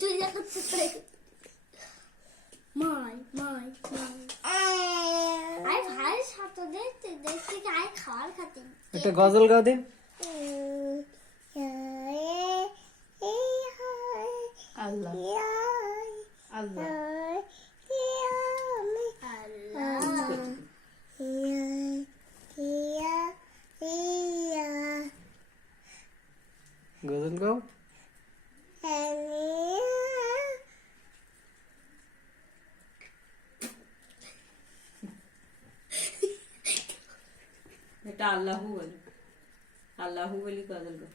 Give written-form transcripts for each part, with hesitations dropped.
তুই দেখাচ্ছিস মাই মাই মাই আই ভাই সাথে দেখতে কি আই খাবার খাতে একটা গজল গাও দিন। আল্লাহ আল্লাহ গজল গাও। এটা আল্লাহু বলি, আল্লাহু বলি গজল গাও।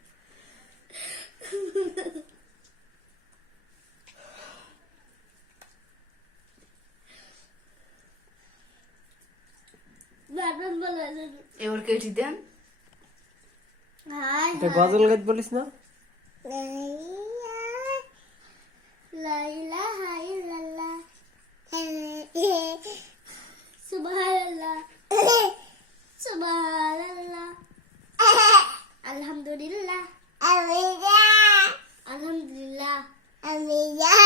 বাবা বলে এবার কেটে দেন। হাই এটা গজল গাইতে বলিস না। লা ইলাহা ইল্লাল্লাহ সুবহানাল্লাহ সুবহানাল্লাহ আলহামদুলিল্লাহ আলহামদুলিল্লাহ আলহামদুলিল্লাহ।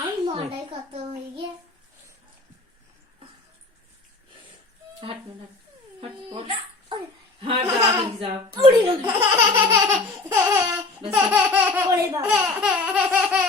আমি মডাই কত হয়ে গিয়ে হাট হাট হাট হাট যা ওরে বাবা